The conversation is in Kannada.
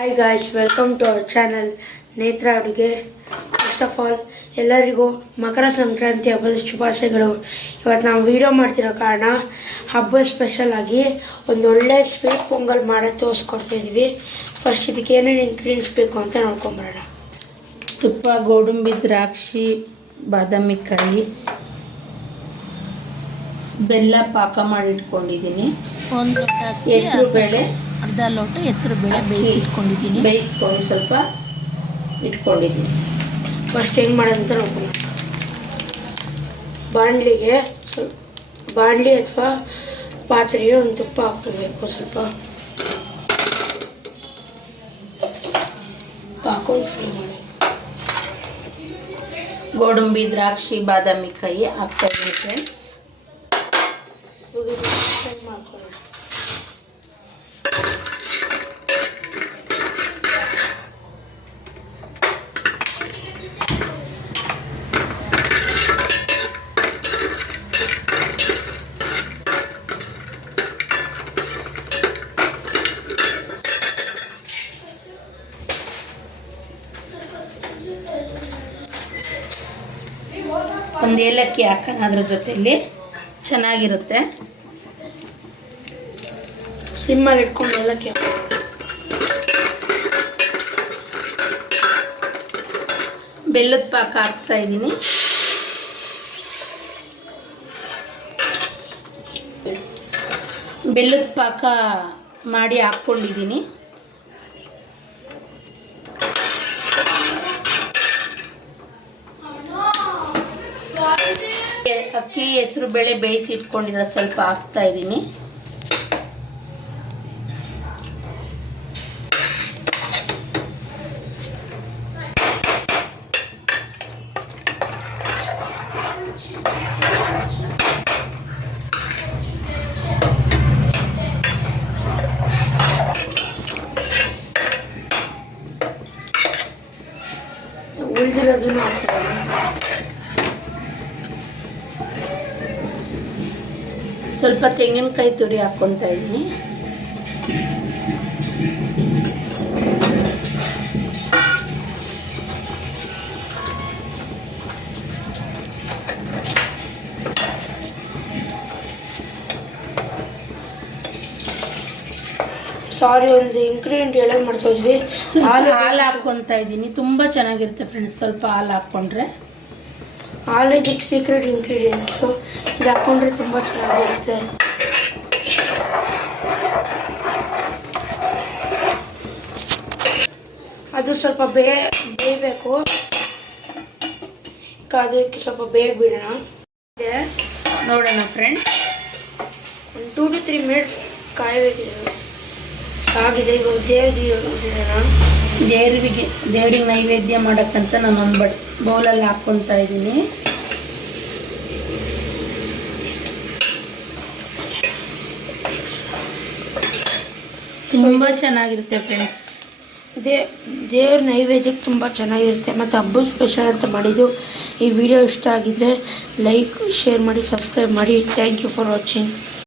Hi guys, welcome to our channel Netra Aduge. First of all ಎಲ್ಲರಿಗೂ ಮಕರ ಸಂಕ್ರಾಂತಿ ಹಬ್ಬದ ಶುಭಾಶಯಗಳು. ಇವತ್ತು ನಾವು ವಿಡಿಯೋ ಮಾಡ್ತಿರೋ ಕಾರಣ ಹಬ್ಬ ಸ್ಪೆಷಲ್ ಆಗಿ ಒಂದು ಒಳ್ಳೆ ಸ್ವೀಟ್ ಪೊಂಗಲ್ ಮಾಡೋದು ತೋರಿಸ್ಕೊಡ್ತಿದ್ವಿ. ಫಸ್ಟ್ ಇದಕ್ಕೆ ಏನೇನು ಇಂಗ್ರೀಡಿಯೆಂಟ್ಸ್ ಬೇಕು ಅಂತ ನೋಡ್ಕೊಂಬರೋಣ. ತುಪ್ಪ, ಗೋಡಂಬಿ, ದ್ರಾಕ್ಷಿ, ಬಾದಾಮಿ ಕಾಯಿ, ಬೆಲ್ಲ ಪಾಕ ಮಾಡಿಟ್ಕೊಂಡಿದ್ದೀನಿ. ಒಂದು ಹೆಸರು ಬೇಳೆ, ಅರ್ಧ ಲೋಟ ಹೆಸರು ಬೇಳೆ ಬೇಯಿಸಿಟ್ಕೊಂಡಿದ್ದೀನಿ. ಬೇಯಿಸ್ಕೊಂಡು ಸ್ವಲ್ಪ ಇಟ್ಕೊಂಡಿದ್ದೀನಿ. ಫಸ್ಟ್ ಹೆಂಗೆ ಮಾಡೋದಂತ ನೋಡ್ಕೊಂಡು ಬಾಣಲಿ ಅಥವಾ ಪಾತ್ರೆಗೆ ಒಂದು ತುಪ್ಪ ಹಾಕ್ಕೋಬೇಕು. ಸ್ವಲ್ಪ ಹಾಕೊಂಡು ಫ್ರೈ ಮಾಡಿ. ಗೋಡಂಬಿ, ದ್ರಾಕ್ಷಿ, ಬಾದಾಮಿ ಕಾಯಿ ಹಾಕ್ತಾ ಇದ್ದೀನಿ ಫ್ರೆಂಡ್ಸ್. ಮಾಡ್ಕೊಳ್ಳಿ. ಒಂದು ಏಲಕ್ಕಿ ಹಾಕೋಣ, ಅದ್ರ ಜೊತೆಯಲ್ಲಿ ಚೆನ್ನಾಗಿರುತ್ತೆ. ಸಿಮ್ಮಲ್ಲಿ ಇಟ್ಕೊಂಡು ಏಲಕ್ಕಿ ಬೆಲ್ಲದ ಪಾಕ ಹಾಕ್ತಾ ಇದ್ದೀನಿ. ಬೆಲ್ಲದ ಪಾಕ ಮಾಡಿ ಹಾಕ್ಕೊಂಡಿದ್ದೀನಿ. ಅಕ್ಕಿ, ಹೆಸರು ಬೇಳೆ ಬೇಯಿಸಿ ಇಟ್ಕೊಂಡಿರೋ ಸ್ವಲ್ಪ ಹಾಕ್ತಾ ಇದ್ದೀನಿ. ಉಳಿದಿರೋದನ್ನು ಸ್ವಲ್ಪ ತೆಂಗಿನಕಾಯಿ ತುರಿ ಹಾಕ್ಕೊತಾ ಇದ್ದೀನಿ. ಒಂದು ಇಂಗ್ರೀಡಿಯೆಂಟ್ ಹೇಳೋದು ಮಾಡ್ತಿದ್ವಿ. ಹಾಲು ಹಾಕ್ಕೊತಾ ಇದ್ದೀನಿ. ತುಂಬ ಚೆನ್ನಾಗಿರುತ್ತೆ ಫ್ರೆಂಡ್ಸ್, ಸ್ವಲ್ಪ ಹಾಲು ಹಾಕ್ಕೊಂಡ್ರೆ. ಹಾಲು ಇದಕ್ಕೆ ಸೀಕ್ರೆಟ್ ಇಂಗ್ರೀಡಿಯೆಂಟ್ಸು. ಇದು ಹಾಕ್ಕೊಂಡ್ರೆ ತುಂಬ ಚೆನ್ನಾಗಿರುತ್ತೆ. ಅದು ಸ್ವಲ್ಪ ಬೇಯಬೇಕು. ಅದಕ್ಕೆ ಸ್ವಲ್ಪ ಬೇಗ ಬಿಡೋಣ. ನೋಡೋಣ ಫ್ರೆಂಡ್ಸ್, ಒಂದು 2 to 3 ಮಿನಿಟ್ಸ್ ಕಾಯಬೇಕಿದೆ. ಆಗಿದೆ. ಇವಾಗ ದೇವರಿಗೆ ನೈವೇದ್ಯ ಮಾಡೋಕ್ಕಂತ ನಾನು ಒಂದು ಬೌಲಲ್ಲಿ ಹಾಕ್ಕೊತಾ ಇದ್ದೀನಿ. ತುಂಬ ಚೆನ್ನಾಗಿರುತ್ತೆ ಫ್ರೆಂಡ್ಸ್. ದೇವ್ರ ನೈವೇದ್ಯಕ್ಕೆ ತುಂಬ ಚೆನ್ನಾಗಿರುತ್ತೆ. ಮತ್ತು ಹಬ್ಬದ ಸ್ಪೆಷಲ್ ಅಂತ ಮಾಡಿದ್ದು. ಈ ವಿಡಿಯೋ ಇಷ್ಟ ಆಗಿದ್ರೆ ಲೈಕ್, ಶೇರ್ ಮಾಡಿ, ಸಬ್ಸ್ಕ್ರೈಬ್ ಮಾಡಿ. Thank you for watching.